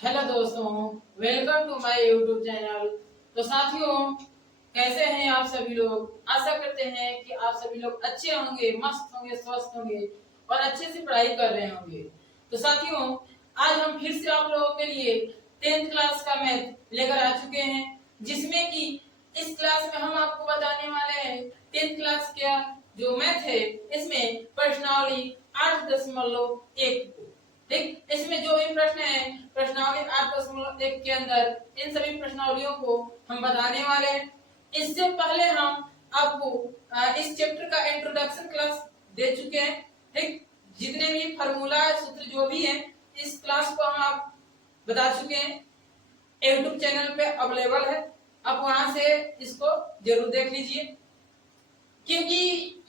Hello दोस्तों, welcome to my YouTube channel. तो साथियों, कैसे हैं आप सभी लोग। आशा करते हैं कि आप सभी लोग अच्छे होंगे, मस्त होंगे, स्वस्थ होंगे और अच्छे से पढ़ाई कर रहे होंगे। तो साथियों, आज हम फिर से आप लोगों के लिए 10th क्लास का मैथ लेकर आ चुके हैं, जिसमें कि इस क्लास में हम आपको बताने वाले हैं 10th क्लास का जो मैथ है, इसमें प्रश्नावली 8.1 ठीक। इसमें जो भी प्रश्न है प्रश्नावली 8.1 के अंदर इन सभी प्रश्नावलियों को हम बताने वाले हैं। इससे पहले हम आपको इस चैप्टर का इंट्रोडक्शन क्लास दे चुके हैं। ठीक, जितने भी फार्मूला सूत्र जो भी है इस क्लास को हम आप बता चुके हैं। यूट्यूब चैनल पे अवेलेबल है, आप वहां से इसको जरूर देख लीजिए, क्योंकि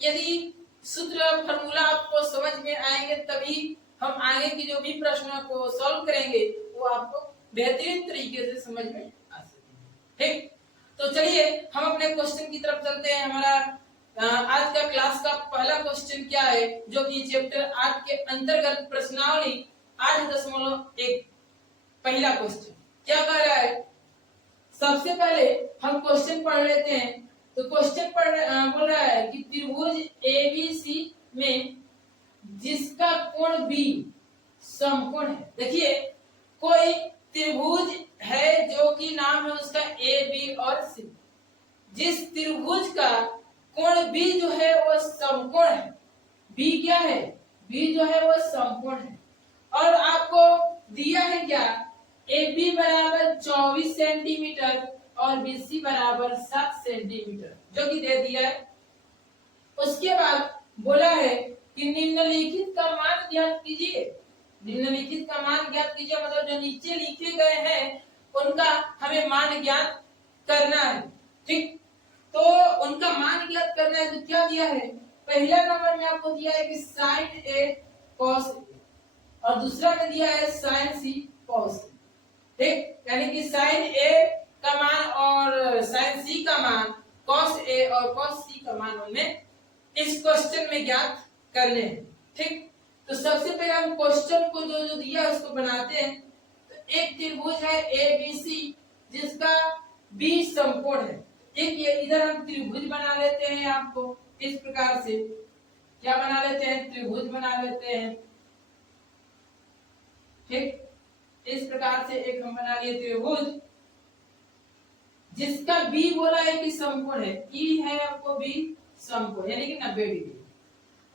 यदि सूत्र फार्मूला आपको समझ में आएंगे तभी हम आगे की जो भी प्रश्नों को सॉल्व करेंगे वो आपको बेहतरीन तरीके से समझ में आ सकेंगे। ठीक, तो चलिए हम अपने क्वेश्चन की तरफ चलते हैं। हमारा आज का क्लास का पहला क्वेश्चन क्या है, जो कि चैप्टर 8 के अंतर्गत प्रश्नावली 8.1 पहला क्वेश्चन क्या कह रहा है। सबसे पहले हम क्वेश्चन पढ़ लेते हैं। तो क्वेश्चन बोल रहा है कि त्रिभुज एबीसी में जिसका कोण बी समकोण है। देखिए, कोई त्रिभुज है जो कि नाम है उसका ए बी और सी। जिस त्रिभुज का कोण बी जो है वो समकोण है। बी क्या है? बी जो है वो समकोण है। और आपको दिया है क्या? ए बी बराबर 24 सेंटीमीटर और बी सी बराबर 7 सेंटीमीटर, जो कि दे दिया है। उसके बाद बोला है कि निम्नलिखित का मान ज्ञात कीजिए। निम्नलिखित का मान ज्ञात कीजिए मतलब जो नीचे लिखे गए हैं उनका हमें मान ज्ञात करना है। ठीक, तो उनका मान ज्ञात करना है तो क्या दिया है? पहला नंबर में आपको दिया है कि sin a cos a और दूसरा में दिया है sin c cos c। ठीक, यानी कि sin a का मान और sin c का मान, cos a और cos c का मान उनमें इस क्वेश्चन में ज्ञात करने हैं। ठीक, तो सबसे पहले हम क्वेश्चन को जो जो दिया है उसको बनाते हैं। तो एक त्रिभुज है ए बी सी जिसका बी समकोण है। एक ये इधर हम त्रिभुज बना लेते हैं। आपको इस प्रकार से क्या बना लेते हैं? त्रिभुज बना लेते हैं। ठीक, इस प्रकार से एक हम बना लिए त्रिभुज जिसका बी बोला है कि समकोण है। ई है आपको बी समकोण यानी कि 90 डिग्री।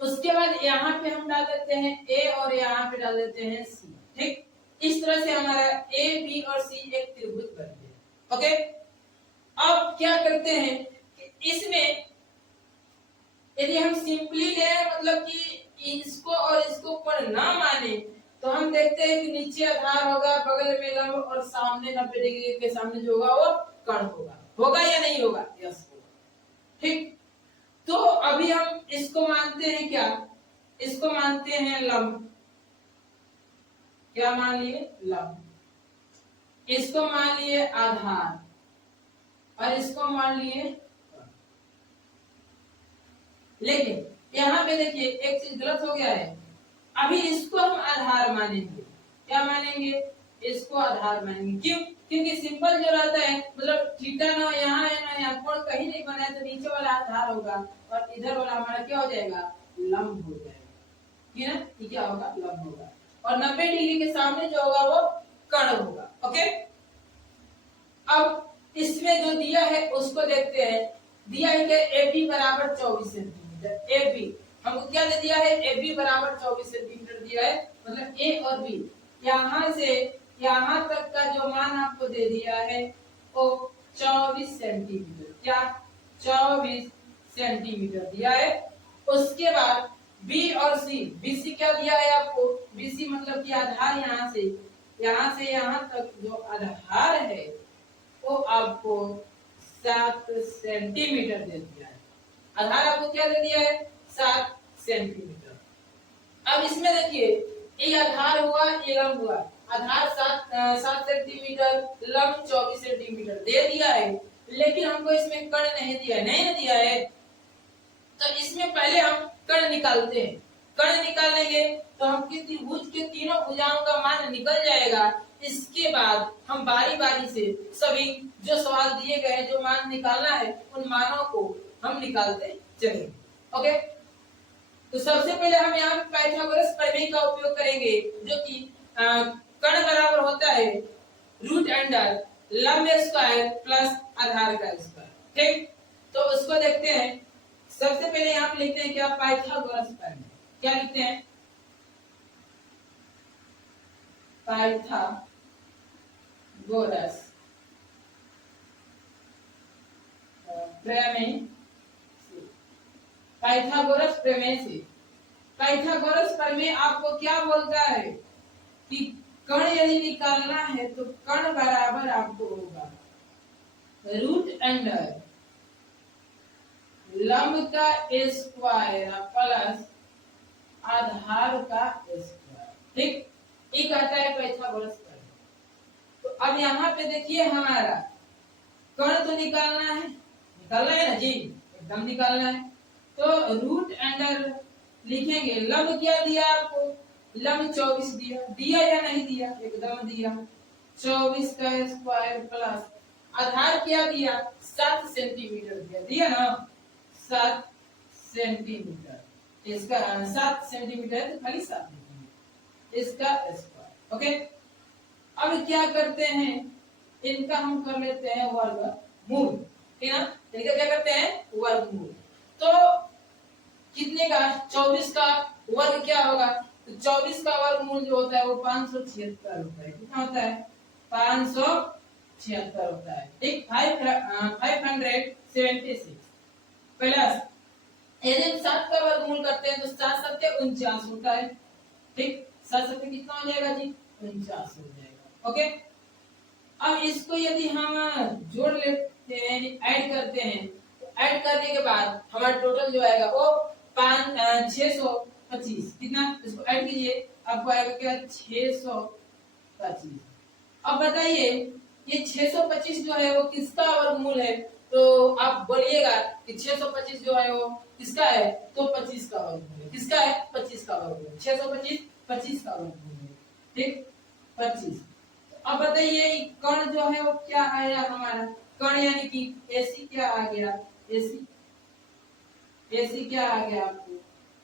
उसके बाद यहाँ पे हम डाल देते हैं ए और यहाँ पे डाल देते हैं सी। ठीक, इस तरह से हमारा ए बी और सी एक त्रिभुज बन गया। ओके, अब क्या करते हैं कि इसमें यदि हम सिंपली ले मतलब कि इसको और इसको कोण ना माने तो हम देखते हैं कि नीचे आधार होगा, बगल में लंब और सामने 90 डिग्री के सामने जो होगा वो कर्ण होगा। होगा या नहीं होगा? यस होगा। ठीक, तो अभी हम इसको मानते हैं क्या? इसको मानते हैं लंब। क्या मान लिए? लंब। इसको मान लिए आधार और इसको मान लिए। लेकिन यहाँ पे देखिए एक चीज गलत हो गया है। अभी इसको हम आधार मानेंगे। क्या मानेंगे? इसको आधार मानेंगे। क्यों? क्योंकि सिंपल जो रहता है मतलब थीटा ना यहाँ है ना यहाँ, कोण कहीं नहीं बना है तो नीचे वाला आधार होगा और इधर वाला हमारा क्या हो जाएगा? लंब हो जाएगा। ठीक है ना? क्या होगा? लंब होगा। और 90 डिग्री के सामने जो होगा वो कर्ण होगा। ओके, अब इसमें जो दिया है उसको देखते हैं। दिया है कि ए बी बराबर 24 सेंटीमीटर। ए बी हमको क्या दे दिया है? ए बी बराबर 24 सेंटीमीटर दिया है। मतलब ए और बी यहाँ से यहाँ तक का जो मान आपको दे दिया है वो 24 सेंटीमीटर। क्या? 24 सेंटीमीटर दिया है। उसके बाद बी और सी, बी सी क्या दिया है आपको? बी सी मतलब कि आधार यहाँ से यहाँ तक जो आधार है वो आपको 7 सेंटीमीटर दे दिया है। आधार आपको क्या दे दिया है? 7 सेंटीमीटर। अब इसमें देखिए ये आधार हुआ, ये लंब हुआ। आधार 7 सेंटीमीटर, लंब 24 सेंटीमीटर दे दिया है, लेकिन हमको इसमें कर्ण नहीं दिया है। नहीं दिया है तो इसमें पहले हम कर्ण निकालते हैं। कर्ण निकालेंगे तो हम त्रिभुज के तीनों भुजाओं का मान निकल जाएगा। इसके बाद हम बारी बारी से सभी जो सवाल दिए गए जो मान निकालना है उन मानों को हम निकालते चलेंगे। ओके, तो सबसे पहले हम यहाँ पाइथागोरस प्रमेय का उपयोग करेंगे, जो कि कर्ण बराबर होता है रूट अंडर लंब स्क्वायर प्लस आधार का स्क्वायर। ठीक, तो उसको देखते हैं। सबसे पहले यहाँ पे लिखते हैं क्या, पाइथागोरस प्रमेय। क्या लिखते हैं, पाइथागोरस प्रमेय। पाइथागोरस प्रमेय से, पाइथागोरस प्रमेय आपको क्या बोलता है कि कर्ण यदि निकालना है तो कर्ण बराबर आपको होगा रूट अंडर लंब का स्क्वायर प्लस आधार का स्क्वायर। ठीक, ये कहता है पाइथागोरस प्रमेय। तो अब यहाँ पे देखिए हमारा कर्ण तो निकालना है ना जी, एकदम निकालना है। तो रूट अंडर लिखेंगे, लंब क्या दिया आपको, लंब 24 दिया या नहीं दिया, एकदम दिया। 24 का स्क्वायर प्लस आधार क्या दिया, 7 सेंटीमीटर दिया ना, 7 सेंटीमीटर। इसका 7 सेंटीमीटर तो खाली 7 लिखेंगे, इसका स्क्वायर। ओके, अब क्या करते हैं, इनका हम कर लेते हैं वर्गमूल। ठीक है ना, इनका क्या करते हैं, वर्गमूल। तो कितने का, 24 का वर्ग क्या होगा, तो 24 का वर्गमूल जो होता है वो 576 होता है। कितना होता है, 576 होता है। ठीक, 576 प्लस यदि 7 का वर्गमूल करते हैं तो 7 सत्ते 49 होता है। ठीक, 7 सत्ते कितना हो जाएगा जी, 49 हो जाएगा। ओके, अब इसको यदि हम जोड़ लेते हैं, ऐड करते हैं, तो ऐड करने के बाद हमारा टोटल जो आएगा वो 625। कितना, इसको ऐड कीजिए, आपको आएगा क्या, 625। अब बताइए ये 625 जो है वो किसका वर्गमूल है, तो आप बोलिएगा कि 625 जो है वो किसका है, तो 25 का वर्गमूल है। किसका है, 25 का वर्गमूल। 625 25 का वर्गमूल है। ठीक, 25। अब बताइए कर्ण जो है वो क्या आया हमारा, कर्ण यानी कि एसी क्या आ गया, एसी क्या आ गया आपको,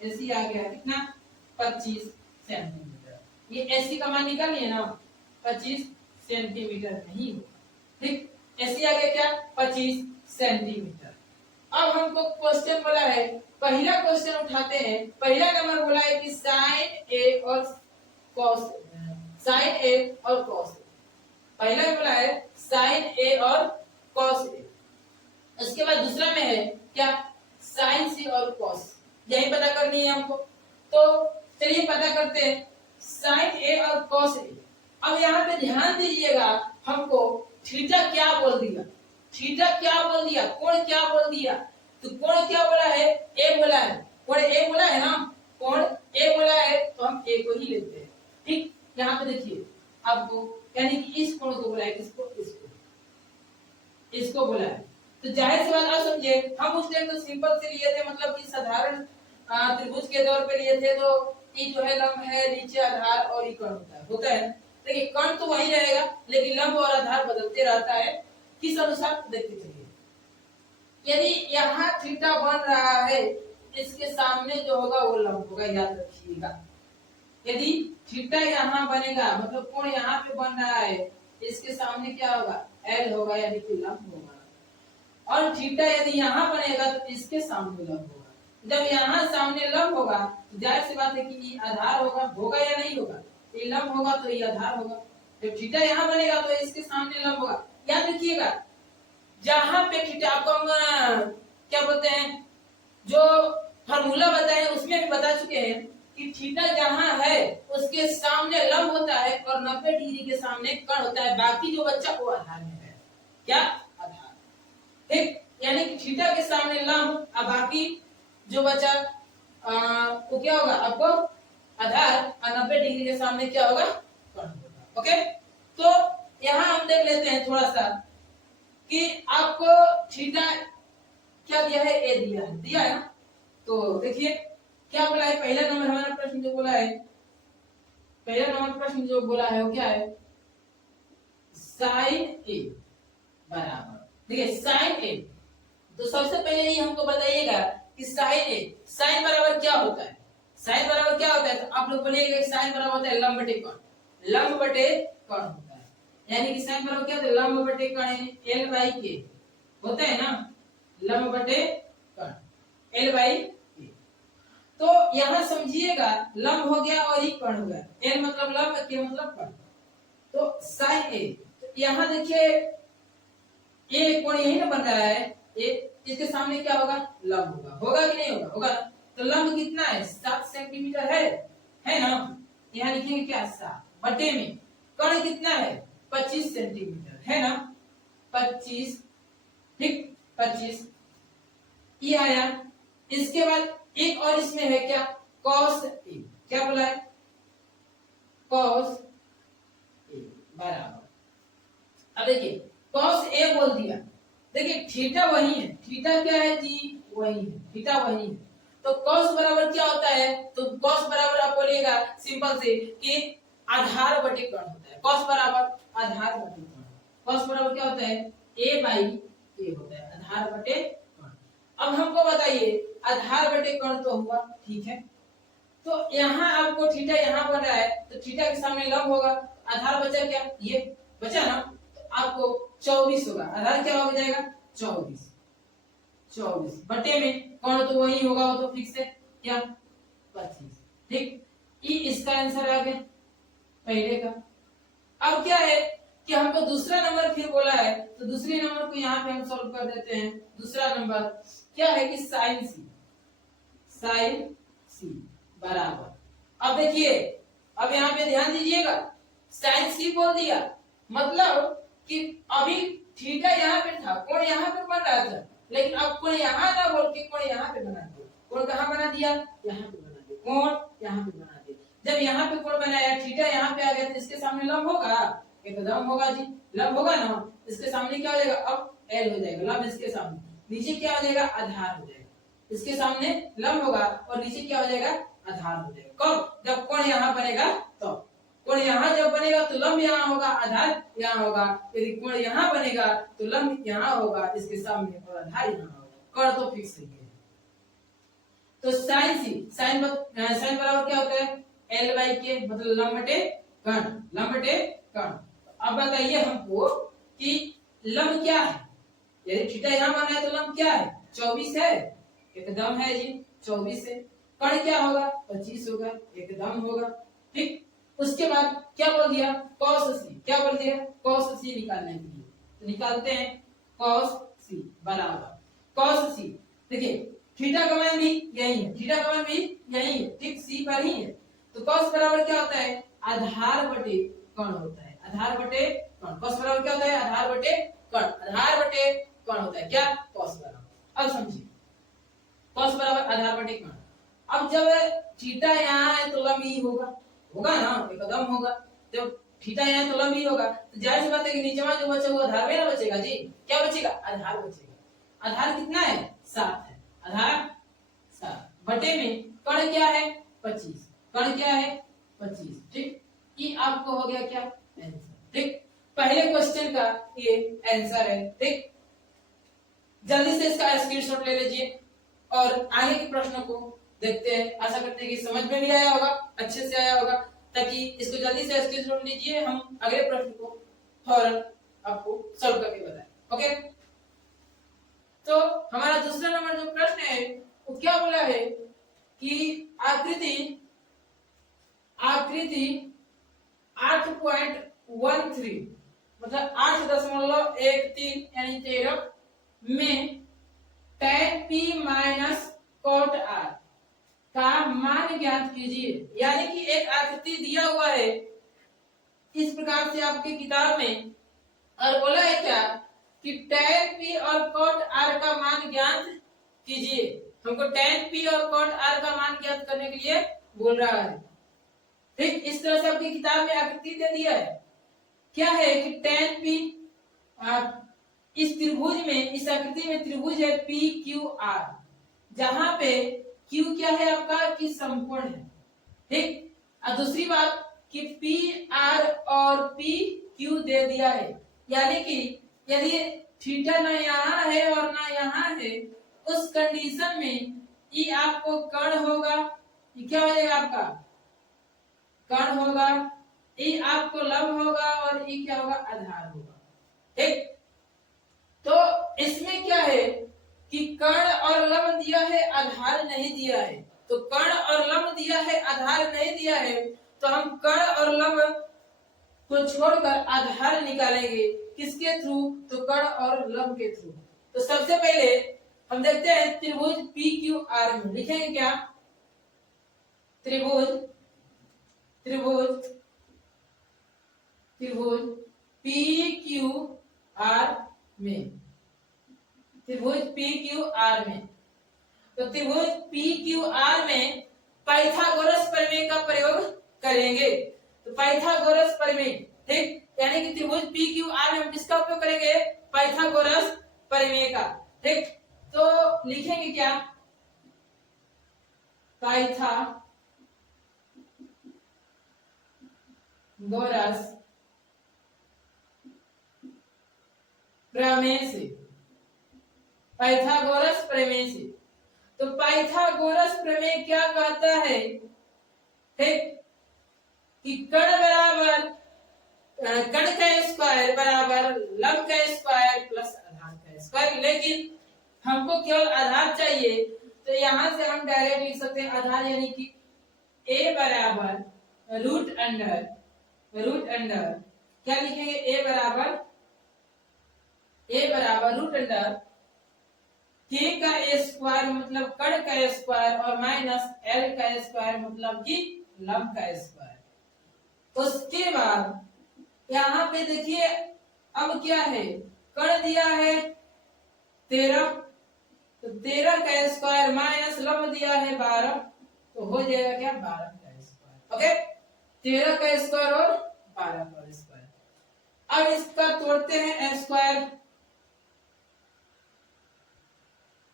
एसी आ गया कितना, 25 सेंटीमीटर। ये एसी का मान निकालिए ना, 25 सेंटीमीटर नहीं होगा। ठीक, एसी आ गया क्या, 25 सेंटीमीटर। अब हमको क्वेश्चन बोला है, पहला क्वेश्चन उठाते हैं। पहला नंबर बोला है कि साइन ए और कॉस, साइन ए और कॉस। पहला बोला है साइन ए और कॉस ए। उसके बाद दूसरा में है क्या, साइन सी और कॉस। यही पता करनी है हमको, तो चलिए पता करते हैं साइन ए और कॉस ए। अब यहाँ पे ध्यान दीजिएगा, हमको थीटा क्या बोल दिया, थीटा क्या बोल दिया, कोण क्या बोल दिया। तो कोण क्या बोला है, ए बोला है, कोण ए बोला है ना, कोण ए बोला है, तो हम ए को ही लेते हैं। ठीक, यहाँ पे देखिए आपको, यानी कि इस कोण को बोला है, किसको, इसको बोला है। तो जाहिर सी बात आप समझे, हम उस टाइम तो सिंपल से लिए थे, मतलब कि साधारण त्रिभुज के तौर पे लिए थे। तो ये जो है लंब है, नीचे आधार और ये कर्ण होता है। देखिए कर्ण तो वही रहेगा, लेकिन लंब और आधार बदलते रहता है। किस अनुसार, देखते चलिए। यदि यहाँ थीटा बन रहा है, इसके सामने जो होगा वो लंब होगा, याद रखिएगा। यदि थीटा यहाँ बनेगा, मतलब कोण यहाँ पे बन रहा है, इसके सामने क्या होगा, एल होगा, यानी कि लंब होगा। और थीटा यदि यहाँ बनेगा तो इसके सामने लंब होगा। जब यहाँ सामने लंब होगा तो जाहिर सी बात है कि ये आधार होगा या नहीं होगा, ये लंब होगा तो ये आधार होगा। जब थीटा यहाँ बनेगा तो इसके सामने लंब होगा। याद रखिएगा, जहां पे थीटा, आपको हम क्या बोलते हैं, जो फार्मूला बताए उसमें भी बता चुके हैं कि थीटा जहां है उसके सामने लंब होता है और 90 डिग्री के सामने कर्ण होता है। बाकी जो बच्चा वो आधार में है, क्या, आधार। ठीक, यानी कि थीटा के सामने लंब और बाकी जो बचा वो क्या होगा, आपको आधार, और 90 डिग्री के सामने क्या होगा, कर्ण होगा। ओके, तो यहाँ हम देख लेते हैं थोड़ा सा कि आपको थीटा क्या दिया है, ए दिया है ना। तो देखिए क्या बोला है, पहला नंबर हमारा प्रश्न जो बोला है, पहला नंबर प्रश्न जो बोला है वो क्या है, साइन ए बराबर, देखिए साइन ए, तो सबसे पहले ये हमको बताइएगा कि साइन ए, साइन बराबर क्या होता है, साइन बराबर क्या होता है, तो आप लोग बोलिएगा कि साइन बराबर होता है लंब बटे कर्ण, लंब बटे कर्ण होता है, यानी कि साइन बराबर क्या होता है, लंब बटे कर्ण एल बाई के होता है ना, लंब बटे कर्ण एल बाई के। तो यहां समझिएगा लंब हो गया और ये कर्ण हो गया, एल मतलब लंब, के मतलब कर्ण, तो साइन ए, तो यहां देखिए ये कोण यही ना बन रहा है, ये इसके सामने क्या होगा, लंब होगा, होगा कि नहीं होगा, होगा। तो लंब कितना है, 7 सेंटीमीटर है ना, यहाँ लिखेंगे क्या 7 बटे में कर्ण कितना है 25 सेंटीमीटर है ना, 25, ठीक 25 ये आया। इसके बाद एक और इसमें है क्या, cos ए, क्या बोला है, cos ए बराबर, अब देखिए cos ए बोल दिया, देखिए थीटा वही है, थीटा क्या है जी, वही है, थीटा वही है, तो cos बराबर क्या होता है, तो cos बराबर आप बोलिएगा सिंपल से कि आधार बटे कर्ण होता है, cos बराबर आधार बटे कर्ण, cos बराबर क्या होता है a बाई a होता है, आधार बटे कर्ण। अब हमको बताइए आधार बटे कर्ण तो हुआ, ठीक है, तो यहाँ आपको थीटा यहाँ बन रहा है, तो थीटा के सामने लंब होगा, आधार बचा क्या, ये बचा ना, तो आपको 24 होगा, आधार क्या हो जाएगा 24, 24 बटे में कौन तो वही होगा, वो तो फिक्स है क्या 25, ठीक, ये इसका आंसर आ गया पहले का। अब क्या है कि हमको दूसरा नंबर फिर बोला है, तो दूसरे नंबर को यहाँ पे हम सॉल्व कर देते हैं। दूसरा नंबर क्या है कि साइन सी, साइन सी बराबर, अब देखिए अब यहाँ पे ध्यान दीजिएगा, साइन सी बोल दिया मतलब कि अभी थीटा यहाँ पे था, कोण यहाँ पे बन रहा था, लेकिन अब कोण यहाँ ना बोल के कोण यहाँ पे बना दिया, कोण कहाँ बना दिया, यहाँ पे बना दिया, कोण यहाँ पे बना दिया। जब यहाँ पे कोण बनाया, थीटा यहाँ पे आ गया, तो इसके सामने लंब होगा, एकदम होगा जी, लंब होगा ना, इसके सामने क्या हो जाएगा, अब एल हो जाएगा, लंब इसके सामने, नीचे क्या हो जाएगा, आधार हो जाएगा, इसके सामने लंब होगा और नीचे क्या हो जाएगा, आधार हो जाएगा। कब, जब कोण यहाँ बनेगा, तो कोण यहाँ जब बनेगा तो लंब यहाँ होगा, आधार यहाँ होगा, यदि कोण यहाँ बनेगा तो लंब यहाँ होगा इसके सामने और आधार यहाँ होगा, कर्ण तो फिक्स है। तो साइन सी, साइन बराबर क्या होता है एल बाई के, मतलब लंब बटे कर्ण, लंब बटे कर्ण। अब बताइए हमको कि लंब क्या है, यदि थीटा यहाँ बना है तो लंब क्या है 24 है, एकदम है जी 24 है, कर्ण क्या होगा 25 होगा, एकदम होगा, ठीक। उसके बाद क्या बोल दिया cos c, क्या बोल दिया cos c निकालने के लिए, तो निकालते हैं cos c बराबर cos c, देखिए थीटा का मान भी यही है, थीटा का मान भी यही है, ठीक c पर ही है, तो cos बराबर क्या होता है आधार बटे कर्ण होता है, आधार बटे कर्ण, cos बराबर क्या होता है आधार बटे कर्ण, आधार बटे कर्ण होता है क्या cos बराबर। अब समझिए cos बराबर आधार बटे कर्ण, अब जब थीटा यहाँ है तो लंब ही होगा, होगा ना, एकदम होगा, जब थीटा यहाँ तो लंब ही होगा, तो जाहिर सी बात है कि नीचे जो बचा वो आधार में ना बचेगा जी, क्या बचेगा आधार बचेगा, आधार कितना है 7 है, आधार 7 बटे में कर्ण क्या है 25, कर्ण क्या है 25, ठीक, ये आपको हो गया क्या आंसर, ठीक, पहले क्वेश्चन का ये आंसर है, ठीक। जल्दी से इसका स्क्रीनशॉट ले लीजिए और आगे के प्रश्नों को देखते हैं, आशा करते हैं कि समझ में भी आया होगा, अच्छे से आया होगा, ताकि इसको जल्दी से स्क्रीनशॉट लीजिए, हम अगले प्रश्न को फौरन आपको सॉल्व करके बताएं, ओके। तो हमारा दूसरा नंबर जो प्रश्न है वो क्या बोला है कि आकृति 8.13 मतलब 8.13 यानी 13 में tan p minus cot r का मान ज्ञात कीजिए, यानी कि एक आकृति दिया हुआ है इस प्रकार से आपकी किताब में, और बोला है क्या कि tan p और cot r का मान ज्ञात कीजिए, हमको tan p और cot r का मान ज्ञात करने के लिए बोल रहा है, ठीक। इस तरह से आपकी किताब में आकृति दे दिया है, क्या है कि tan p इस त्रिभुज में, इस आकृति में त्रिभुज है पी क्यू आर, जहां पे Q क्या है आपका कि समकोण है, ठीक। और दूसरी बात कि पी आर और पी क्यू दे दिया है, यानी कि यदि थीटा ना यहाँ है और ना यहाँ है, उस कंडीशन में ई आपको कर्ण होगा, ये क्या हो जाएगा आपका कर्ण होगा, ई आपको लंब होगा और ई क्या होगा आधार होगा। ठीक, तो इसमें क्या है कि कर्ण और लंब दिया है, आधार नहीं दिया है। तो कर्ण और लंब दिया है, आधार नहीं दिया है, तो हम कर्ण और लंब को छोड़कर आधार निकालेंगे किसके थ्रू, तो कर्ण और लंब के थ्रू। तो सबसे पहले हम देखते हैं त्रिभुज पी क्यू आर में लिखेंगे क्या, त्रिभुज त्रिभुज त्रिभुज पी क्यू आर में, त्रिभुज पी क्यू आर में। तो त्रिभुज पी क्यू आर में पाइथागोरस प्रमेय का प्रयोग करेंगे। तो पाइथागोरस प्रमेय, ठीक, यानी कि त्रिभुज पी क्यू आर में हम किसका उपयोग करेंगे, पाइथागोरस प्रमेय का। ठीक, तो लिखेंगे क्या, पाइथागोरस प्रमेय से, पाइथागोरस प्रमेय से। तो पाइथागोरस प्रमेय क्या कहता है, ठीक, कि कर्ण बराबर कर्ण का स्क्वायर बराबर लंब का स्क्वायर प्लस आधार का स्क्वायर। लेकिन हमको केवल आधार चाहिए, तो यहां से हम डायरेक्ट लिख सकते हैं आधार, यानी कि a बराबर रूट अंडर क्या लिखेंगे, a बराबर रूट अंडर k का स्क्वायर मतलब कर्ण का स्क्वायर और माइनस l का स्क्वायर मतलब कि लंब का स्क्वायर। उसके बाद यहाँ पे देखिए अब क्या है, कर्ण दिया है 13, तो 13 का स्क्वायर माइनस लंब दिया है 12, तो हो जाएगा क्या 12 का स्क्वायर। ओके, 13 का स्क्वायर और 12 का स्क्वायर। अब इसका तोड़ते हैं स्क्वायर,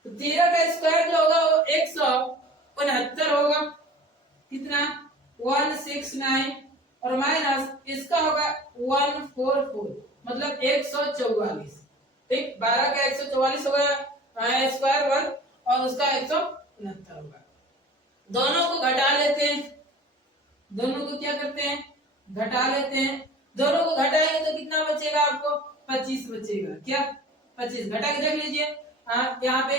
तो 13 का स्क्वायर जो होगा वो 169 होगा, कितना 169, और माइनस इसका होगा 144 मतलब 144। ठीक, 12 का 144 होगा स्क्वायर वर्ग और उसका 169 होगा। दोनों को घटा लेते हैं, दोनों को क्या करते हैं, घटा लेते हैं। दोनों को घटाएंगे तो कितना बचेगा आपको, 25 बचेगा। क्या 25 घटा के देख लीजिए, यहाँ पे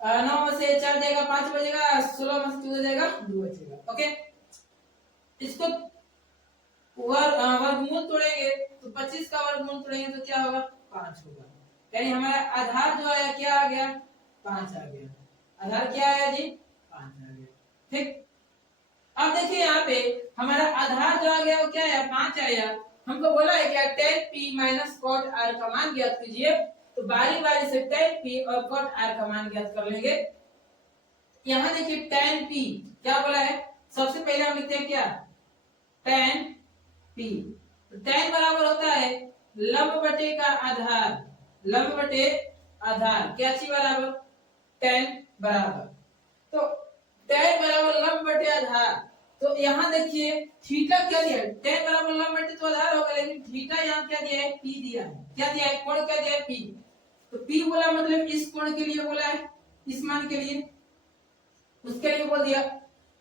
9 में से 4 जाएगा 5 बचेगा, 16 में से 14 जाएगा 2 बचेगा। ओके, इसको वर्गमूल तोड़ेंगे तो 25 का वर्गमूल तोड़ेंगे तो क्या होगा 5 होगा, यानी हमारा आधार जो आया क्या आ गया 5 आ गया। आधार क्या आया जी 5 आ गया। ठीक, अब देखिए यहाँ पे हमारा आधार जो आ गया वो क्या आया 5 आया। हमको बोला है क्या tan p minus cot r का मान ज्ञात कीजिए, तो बारी बारी से tan p और cot r का मान ज्ञात कर लेंगे। यहाँ देखिए tan p क्या बोला है, सबसे पहले हम लिखते हैं क्या tan p, तो tan बराबर होता है लंब बटे का आधार, लंब बटे आधार क्या चीज बराबर tan बराबर, तो tan बराबर लंब बटे आधार। तो यहाँ देखिए थीटा क्या दिया है, tan बराबर लंब बटे तो आधार होगा, लेकिन थीटा यहाँ क्या दिया है p दिया है। क्या दिया है, कोण क्या दिया है p, तो p बोला मतलब इस कोण के लिए बोला है, इस मान के लिए उसके लिए बोल दिया।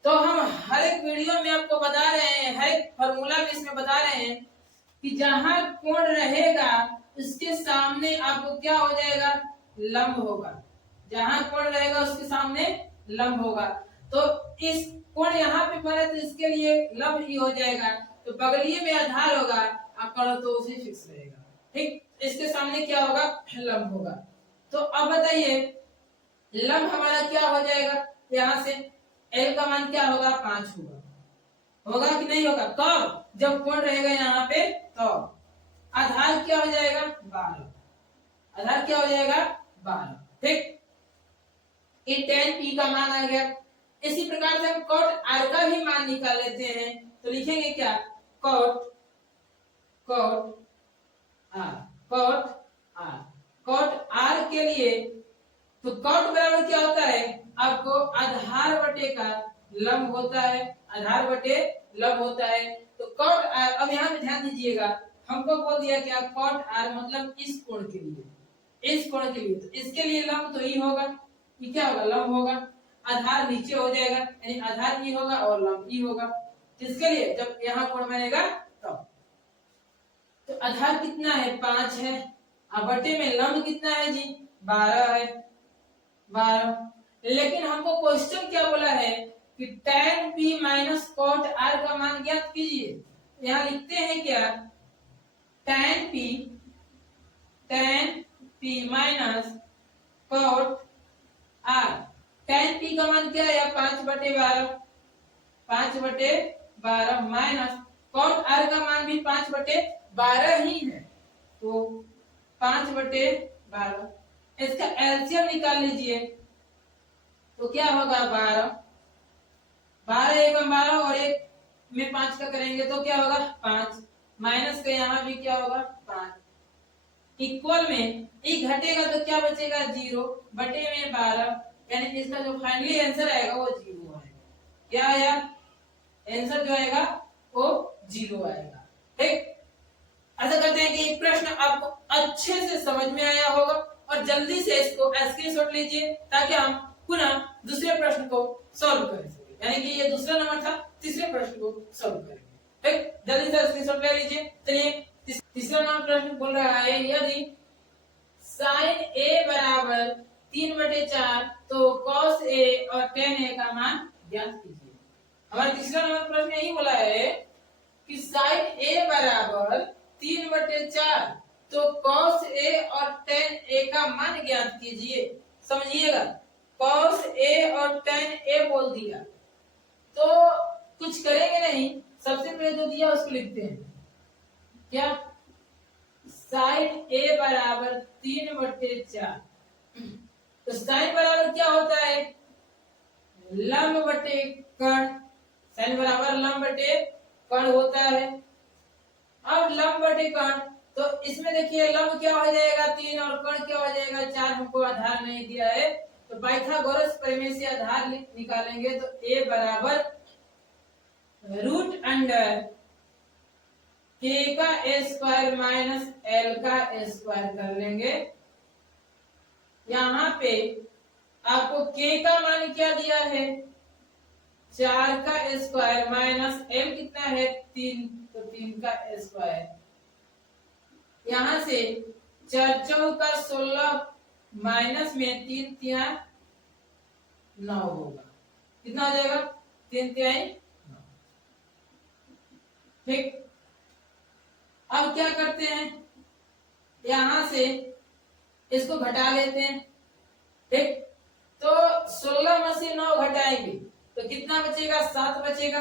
तो हम हर एक वीडियो में आपको बता रहे हैं, हर एक फॉर्मूला में इसमें बता रहे हैं कि जहां कोण रहेगा उसके सामने आपको क्या हो जाएगा लंब होगा, जहां कोण रहेगा उसके सामने लंब होगा। तो इस कोण यहाँ पे पड़े तो इसके लिए लंब ही हो जाएगा, तो बगलिए में आधार होगा आपका तो उसे फिक्स रहेगा। ठीक, इसके सामने क्या होगा लंब होगा। तो अब बताइए लंब हमारा क्या हो जाएगा, यहाँ से L का मान क्या होगा 5 होगा, होगा कि नहीं होगा, कब जब कोण रहेगा यहाँ पे, तो आधार क्या हो जाएगा 12, आधार क्या हो जाएगा 12। ठीक, ये tan p का मान आ गया। इसी प्रकार से हम cot r का भी मान निकाल लेते हैं, तो लिखेंगे क्या cot r के लिए, तो cot बराबर क्या होता है आपको आधार बटे का लंब होता है, आधार बटे लंब होता है। तो cot r, अब यहाँ पे ध्यान दीजिएगा हमको बोल दिया क्या कॉट आर मतलब इस कोण के लिए, इस कोण के लिए, तो इसके लिए लंब तो ई होगा, ये क्या होगा लंब होगा, आधार नीचे हो जाएगा यानी आधार ई होगा और लंब ई होगा, किसके लिए जब यहाँ कोण बनेगा तब। तो आधार कितना है 5 है, अब बटे में लंब कितना है जी 12 है, 12। लेकिन हमको क्वेश्चन क्या बोला है कि tan p minus cot r का मान ज्ञात कीजिए। यहाँ लिखते हैं क्या tan p minus cot r, tan p का मान क्या है 5/12, 5/12 माइनस cot r का मान भी 5/12 ही है, तो 5/12, इसका एलसीएम निकाल लीजिए तो क्या होगा 12, 12 एक 12 और एक में 5 का करेंगे तो क्या होगा 5, माइनस का यहाँ भी क्या होगा 5, इक्वल में एक घटेगा तो क्या बचेगा 0 बटे में 12, यानी इसका जो फाइनली आंसर आएगा वो 0 आएगा। क्या आया आंसर जो आएगा वो 0 आएगा। ठीक, ऐसा करते हैं कि एक प्रश्न आपको अच्छे से समझ में आया होगा और जल्दी से इसको स्क्रीनशॉट लीजिए ताकि हम पुनः दूसरे प्रश्न को सॉल्व कर सके, यानी कि ये दूसरा नंबर था, तीसरे प्रश्न को सॉल्व करेंगे। ठीक, जल्दी से स्क्रीनशॉट ले लीजिए। चलिए तीसरा नंबर प्रश्न बोल रहा है यदि sin a बराबर 3/4 तो cos a और tan a का मान ज्ञात कीजिए। हमारा तीसरा नंबर प्रश्न यही बोला है कि sin a बराबर 3/4 तो cos a और tan a का मान ज्ञात कीजिए। समझिएगा cos a और tan a बोल दिया तो कुछ करेंगे नहीं, सबसे पहले जो दिया उसको लिखते हैं क्या sin a बराबर 3/4, तो sin बराबर क्या होता है लंब बटे कर्ण, sin बराबर लंब बटे कर्ण होता है। अब लंब बटे कर्ण तो इसमें देखिए लंब क्या हो जाएगा 3 और कर्ण क्या हो जाएगा 4, हमको आधार नहीं दिया है तो पाइथागोरस प्रमेय से आधार निकालेंगे तो a बराबर रूट अंडर k का स्क्वायर माइनस l का स्क्वायर कर लेंगे। यहाँ पे आपको k का मान क्या दिया है 4 का स्क्वायर माइनस l कितना है 3, तो 3 का स्क्वायर, यहाँ से 4 चौका 16 माइनस में 3 तिहाई 9 होगा, कितना हो जाएगा 3 तिहाई 9। ठीक, अब क्या करते हैं यहां से इसको घटा लेते हैं। ठीक, तो 16 में से 9 घटाएंगे तो कितना बचेगा 7 बचेगा,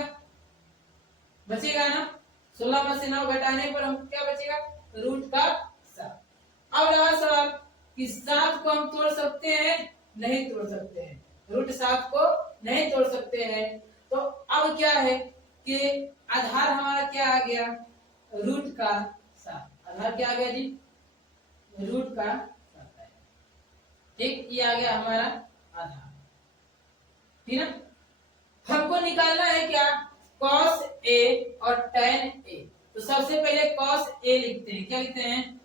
बचेगा ना, 16 में से 9 घटाने पर हमको क्या बचेगा रूट का 7। अब रहा सवाल कि 7 को हम तोड़ सकते हैं नहीं तोड़ सकते हैं, रूट 7 को नहीं तोड़ सकते हैं, तो अब क्या है कि आधार हमारा क्या आ गया रूट का 7, आधार क्या आ गया जी रूट का 7 है। ठीक, ये आ गया हमारा आधार। ठीक ना, हमको निकालना है क्या cos a और tan a, तो सबसे पहले cos a लिखते हैं, क्या लिखते हैं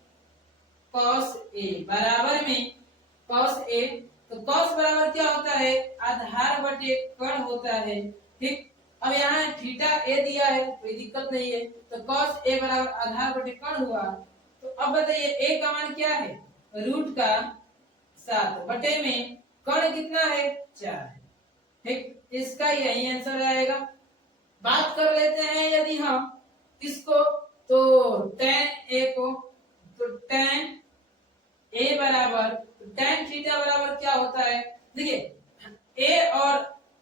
cos a बराबर में cos a, तो cos बराबर क्या होता है आधार बटे कर्ण होता है। ठीक, अब यहाँ थीटा a दिया है कोई दिक्कत नहीं है, तो cos a बराबर आधार बटे कर्ण हुआ। तो अब बताइए a का मान क्या है रूट का 7 बटे में कर्ण कितना है 4 है। ठीक, इसका यही आंसर आएगा। बात कर लेते हैं यदि हम किसको तो tan a को, तो tan a बराबर tan थीटा बराबर क्या होता है, देखिए a और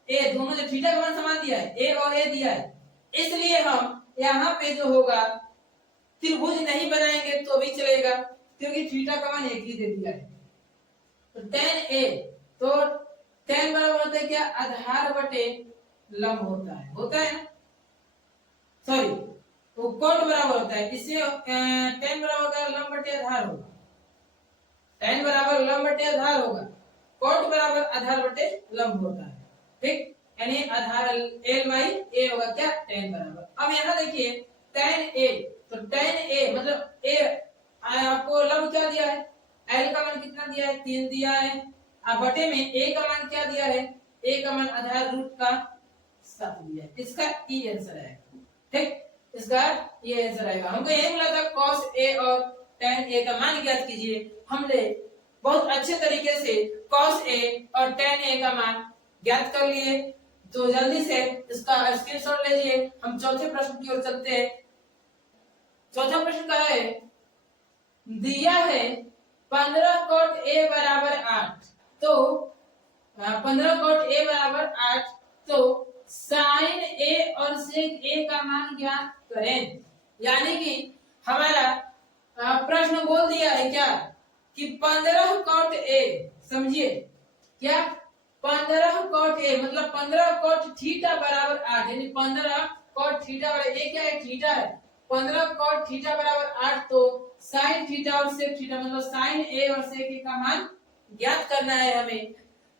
a दोनों जो थीटा का मान समान दिया है a और a दिया है, इसलिए हम यहाँ पे जो होगा त्रिभुज नहीं बनाएंगे तो भी चलेगा क्योंकि थीटा का मान एक ही दे दिया है। तो tan a, तो tan बराबर होता है क्या आधार बटे लंब होता है ना, सॉरी तो cot बराबर होता है, इससे tan बराबर होगा लंब बटे आधार होगा, tan बराबर लंब बटे आधार होगा, cot बराबर आधार बटे लंब होता है। ठीक, यानी आधार l बाई a होगा क्या tan बराबर। अब यहाँ देखिए tan a तो tan a मतलब a आपको लंब क्या दिया है, l का मान कितना दिया है, 3 दिया है। अब बटे में a का मान क्या दिया है, a का मान आधार रूट का 7 दिया है। इसका ये आंसर है। ठीक, इसका ये आंसर आएगा। हमको यही बोला था cos a और tan a का मान ज्ञात कीजिए। हमने बहुत अच्छे तरीके से cos a और tan a का मान ज्ञात कर लिए। तो जल्दी से इसका स्क्रीनशॉट लीजिए। हम चौथे प्रश्न की ओर चलते हैं। चौथा प्रश्न क्या है, दिया है 15 cot a बराबर 8, तो 15 cot a बराबर 8, तो sin a और sec a का मान ज्ञात करें। यानी कि हमारा प्रश्न बोल दिया है क्या कि 15 cot a, समझिए क्या, 15 cot a मतलब 15 cot थीटा बराबर 8, यानी 15 cot थीटा बराबर a क्या है, थीटा है। 15 cot थीटा बराबर 8, तो sin थीटा और sec थीटा मतलब sin a और sec a का मान ज्ञात करना है हमें।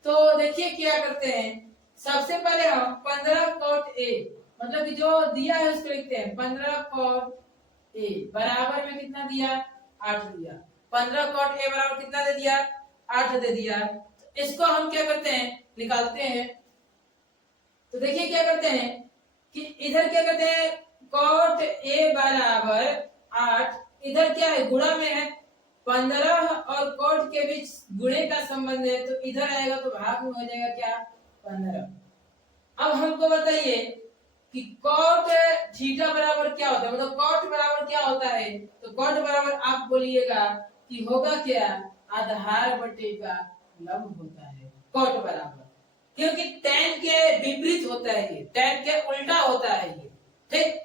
तो देखिए क्या करते हैं, सबसे पहले हम 15 cot a मतलब कि जो दिया है उसको लिखते हैं। 15 cot a बराबर में कितना दिया, 8 दिया। 15 cot a बराबर कितना दे दिया, 8 दे दिया। तो इसको हम क्या करते हैं, निकालते हैं। तो देखिए क्या करते हैं कि इधर क्या करते हैं, cot a बराबर 8, इधर क्या है, गुणा में है। 15 और cot के बीच गुणे का संबंध है, तो इधर आएगा तो भाग में हो जाएगा क्या, 15। अब हमको बताइए कि cot थीटा बराबर क्या होता है, मतलब cot बराबर क्या होता है। तो cot बराबर आप बोलिएगा कि होगा क्या, आधार बटे का लंब होता है cot बराबर, क्योंकि tan के विपरीत होता है ये, tan के उल्टा होता है ये। ठीक,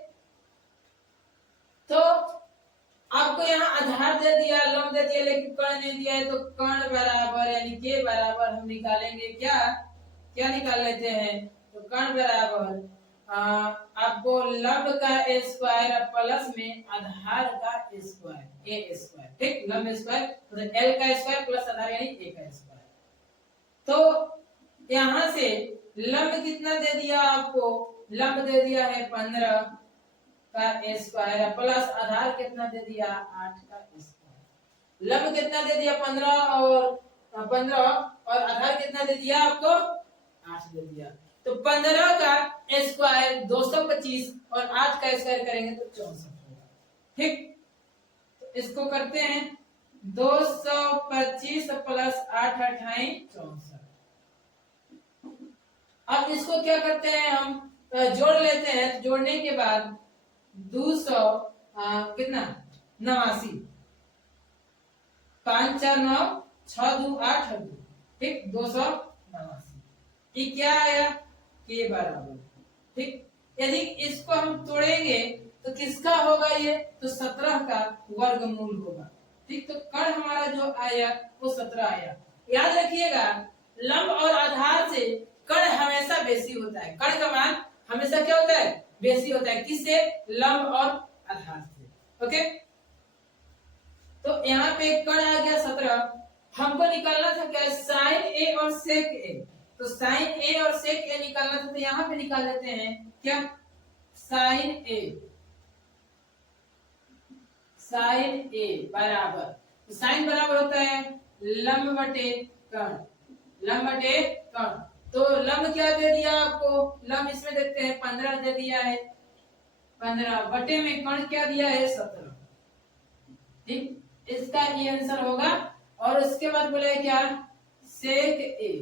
तो आपको यहाँ आधार दे दिया, लंब दे दिया, लेकिन कर्ण नहीं दिया है। तो कर्ण बराबर यानी के बराबर हम निकालेंगे क्या, क्या निकाल लेते हैं, तो कर्ण बराबर आपको लंब का स्क्वायर प्लस में आधार का स्क्वायर ए स्क्वायर। ठीक, लंब स्क्वायर मतलब एल का स्क्वायर प्लस आधार यानी ए का स्क्वायर। तो यहाँ से लंब कितना दे दिया आपको, लंब दे दिया है 15 का स्क्वायर प्लस आधार कितना दे दिया, 8 का स्क्वायर। लंब कितना दे दिया, 15 और आधार कितना दे दिया आपको, 8 दे दिया। तो 15 का स्क्वायर 225 और 8 का स्क्वायर करेंगे तो 64 होगा। ठीक, तो इसको करते हैं 225 प्लस 8 28 64। अब इसको क्या करते हैं, हम जोड़ लेते हैं। जोड़ने के बाद 200 कितना 89, 5 4 9 6 2 8 2। ठीक, 289 ये क्या आया, के बराबर। ठीक, यदि इसको हम तोड़ेंगे तो किसका होगा ये, तो 17 का वर्गमूल होगा। ठीक, तो कर्ण हमारा जो आया वो 17 आया। याद रखिएगा लंब और आधार से कर्ण हमेशा बेसी होता है। कर्ण का मान हमेशा क्या होता है, बेसी होता है। किससे, लंब और आधार से। ओके, तो यहाँ पे कर्ण आ गया 17। हमको निकालना था क्या, साइन ए और सेक ए। तो साइन ए और सेक ए निकालना था, तो यहाँ पे निकाल लेते हैं क्या, साइन ए बराबर, तो साइन बराबर होता है लंब बटे कर्ण, लंब बटे कर्ण। तो लंब क्या दे दिया आपको, लंब इसमें देखते हैं 15 दे दिया है, 15 बटे में कर्ण क्या दिया है, 17। ठीक, इसका ये आंसर होगा। और उसके बाद बोले क्या, सेक ए।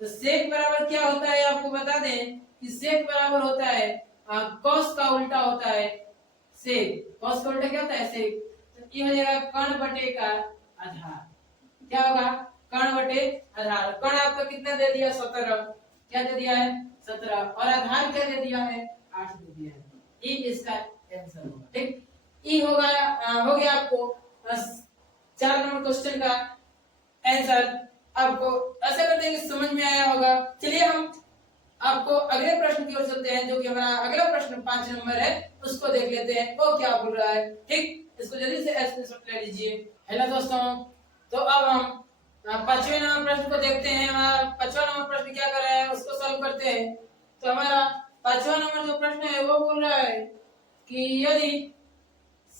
तो सेक बराबर क्या होता है, आपको बता दें कि सेक बराबर होता है कॉस का उल्टा होता है सेक। कॉस का उल्टा क्या होता है, सेक। तो ये हो जाएगा कर्ण बटे का आधार। क्या होगा, कर्ण बटे आधार। कर्ण आपका कितना दे दिया, 17। क्या दे दिया है, 17। और आधार क्या दे दिया है, 8 दे दिया है। ये इसका आंसर होगा। ठीक, ये होगा, हो गया आपको 4 नंबर क्वेश्चन का आंसर। आपको ऐसा करते हैं कि समझ में आया होगा। चलिए हम आपको अगले प्रश्न की ओर चलते हैं, जो कि हमारा अगला प्रश्न 5 नंबर है, उसको देख लेते हैं वो क्या बोल रहा है। ठीक, इसको जल्दी से स्क्रीनशॉट ले लीजिए। हेलो दोस्तों, तो अब हम 5वें नंबर प्रश्न को देखते हैं। हमारा 5वां नंबर प्रश्न क्या कर रहा है उसको सॉल्व करते हैं। तो हमारा 5वां नंबर जो प्रश्न है वो बोल रहा है कि यदि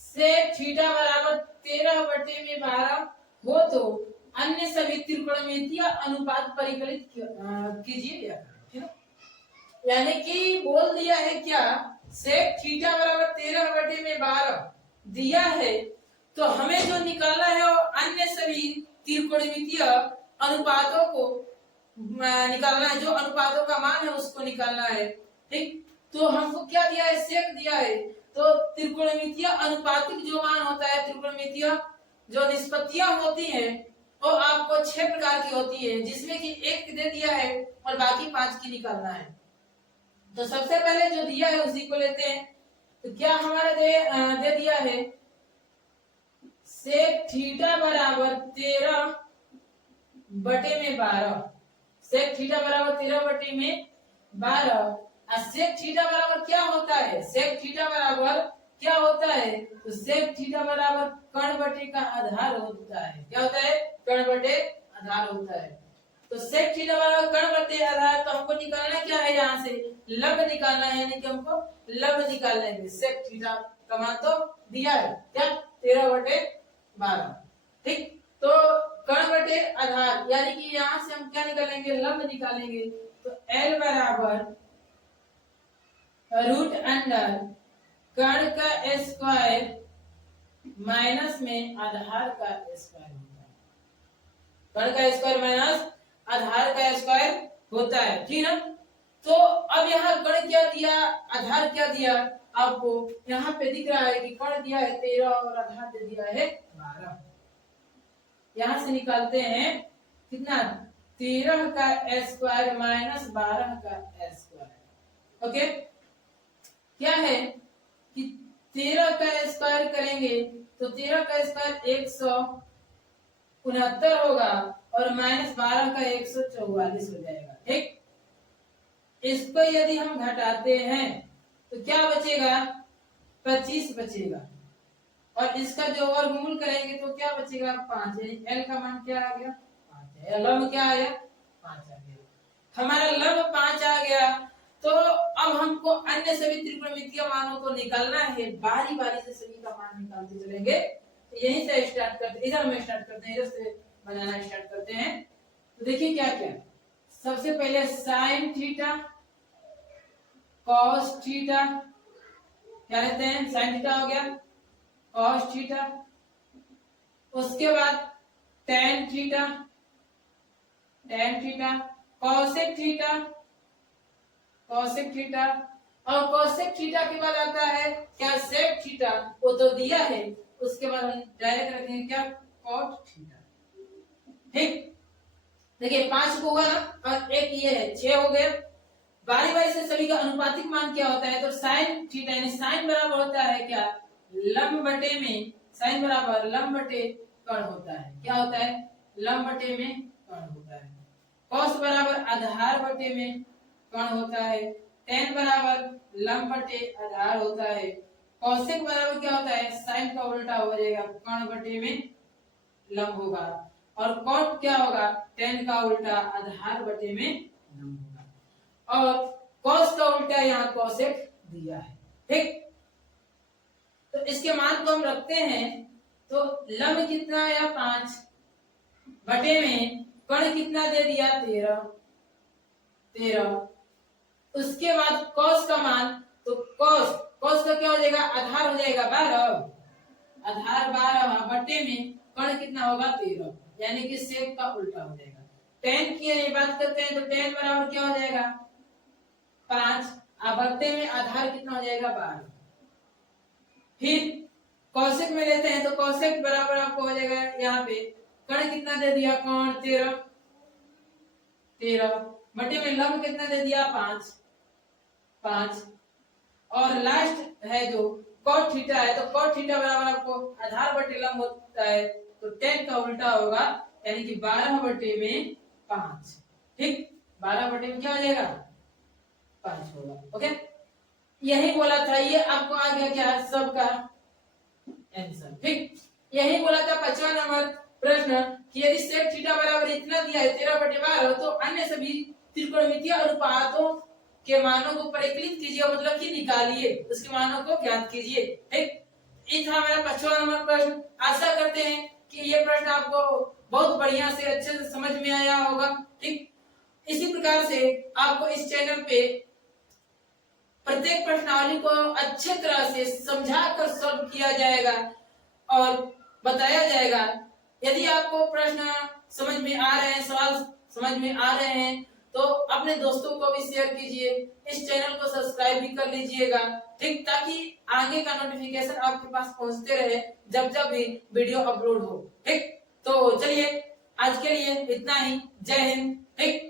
सेक थीटा बराबर 13/12 हो तो अन्य सभी त्रिकोणमितीय अनुपात परिकलित कीजिए। ठीक है, यानी कि बोल दिया है क्या, सेक थीटा बराबर 13/12 दिया है, तो हमें जो निकालना है वो अन्य सभी त्रिकोणमितीय अनुपातों को निकालना है, जो अनुपातों का मान है उसको निकालना है। ठीक, तो हमको क्या दिया है, सेक दिया है, तो त्रिकोणमितीय अनुपातिक जो मान होता है, त्रिकोणमितीय जो निष्पत्तियां होती हैं वो आपको 6 प्रकार की होती है, जिसमें कि एक दे दिया है और बाकी 5 की निकालना है। तो सबसे पहले जो दिया है उसी को लेते हैं। तो क्या हमारा दे दिया है, सेक थीटा बराबर 13/12, सेक थीटा बराबर 13/12। सेक थीटा बराबर क्या होता है, सेक थीटा बराबर क्या होता है, तो सेक थीटा बराबर कर्ण बटे का आधार होता है। क्या होता है, कर्ण बटे आधार होता है। तो सेक थीटा बराबर कर्ण बटे आधार, तो हमको निकालना क्या है, यहाँ से लंब निकालना है, यानी कि हमको लंब निकालना है। सेक थीटा का मान तो दिया है क्या, 13/12। ठीक, तो कर्ण बटे आधार, यानी कि यहाँ से हम क्या निकालेंगे, लंब निकालेंगे। तो L बराबर रूट अंडर कर्ण का स्क्वायर माइनस में आधार का स्क्वायर होता है। कर्ण का स्क्वायर माइनस आधार का स्क्वायर होता है। ठीक है, तो अब यहाँ कर्ण क्या दिया, आधार क्या दिया, आपको यहाँ पे दिख रहा है कि कर्ण दिया है 13 और आधार दे दिया है 12। यहाँ से निकालते हैं कितना, 13 का स्क्वायर माइनस 12 का स्क्वायर। ओके, क्या है कि 13 का स्क्वायर करेंगे तो 13 का स्क्वायर 169 होगा और माइनस 12 का 144 हो जाएगा। ठीक, इसको यदि हम घटाते हैं तो क्या बचेगा, 25 बचेगा, और इसका जो वर्गमूल करेंगे तो क्या बचेगा, 5। एल का मान क्या आ गया, 5 है। लंब क्या आ गया, 5 आ गया। हमारा लंब 5 आ गया। तो अब हमको अन्य सभी त्रिकोणमितीय मानों को निकालना है, बारी बारी से सभी का मान निकालते चलेंगे। तो यहीं से स्टार्ट करते, इधर हम स्टार्ट करते हैं, इधर से बनाना स्टार्ट करते हैं। तो देखिए क्या क्या, सबसे पहले साइन थीटा, कॉस थीटा, क्या लेते हैं, साइन थीटा हो गया, कॉस थीटा, उसके बाद tan theta, tan theta, cosec theta, cosec theta, और कॉसेक थीटा के बाद आता है क्या, सेक थीटा, वो तो दिया है। उसके बाद हम डायरेक्ट रखेंगे क्या, कॉट थीटा। ठीक, देखिए 5 को हुआ ना, और एक ये है 6 हो गए। बारी बारी से सभी का अनुपातिक मान क्या होता है, तो साइन थीटा यानी साइन बराबर होता है क्या, लंब बटे में, साइन बराबर लंब बटे कर्ण होता है। क्या होता है, लंब बटे में कर्ण होता है। कॉस बराबर आधार बटे में कर्ण होता है। टेन बराबर लंब बटे आधार होता है। कॉसेक बराबर क्या होता है, साइन का उल्टा हो जाएगा, कर्ण बटे में लंब होगा। और कॉट क्या होगा, टेन का उल्टा आधार बटे में लंब होगा। और कॉस का उल्टा यहाँ कॉसेक दिया है। ठीक, तो इसके मान को हम रखते हैं। तो लंब कितना आया, 5 बटे में कर्ण कितना दे दिया, 13। उसके बाद कॉस का मान, तो कॉस का क्या हो जाएगा, आधार हो जाएगा 12, आधार 12 बटे में कर्ण कितना होगा, 13, यानी कि सेक का उल्टा हो जाएगा। टेन की बात करते हैं तो टेन बराबर क्या हो जाएगा, 5, बटे में आधार कितना हो जाएगा, 12। फिर कौशिक में लेते हैं तो कौशिक बराबर आपको हो जाएगा, यहाँ पे कर्ण कितना दे दिया, कर्ण 13 बटे में लंब कितना दे दिया, 5। और लास्ट है जो कॉट थीटा है, तो कॉट थीटा बराबर आपको आधार बटे लंब होता है, तो 10 का उल्टा होगा, यानी कि 12 बटे में 5। ठीक, 12 बटे में क्या हो जाएगा, 5 होगा। ओके, यही बोला था, ये आपको आ गया क्या, सबका आंसर। ठीक, यही बोला था 55 नंबर प्रश्न कि यदि सेक थीटा बराबर इतना दिया है 13/12, तो अन्य सभी त्रिकोणमितीय अनुपातों के मानों को परिकलित कीजिए, मतलब कि निकालिए, उसके मानों को ज्ञात कीजिए। ठीक, ये था मेरा 55वां नंबर प्रश्न। आशा करते हैं कि ये प्रश्न आपको बहुत बढ़िया से अच्छे से समझ में आया होगा। ठीक, इसी प्रकार से आपको इस चैनल पे प्रत्येक प्रश्नावली को अच्छे तरह से समझाकर सॉल्व किया जाएगा और बताया जाएगा। यदि आपको प्रश्न समझ में आ रहे हैं, सवाल समझ में आ रहे हैं, तो अपने दोस्तों को भी शेयर कीजिए, इस चैनल को सब्सक्राइब भी कर लीजिएगा। ठीक, ताकि आगे का नोटिफिकेशन आपके पास पहुंचते रहे जब जब भी वीडियो अपलोड हो। ठीक, तो चलिए आज के लिए इतना ही। जय हिंद। ठीक।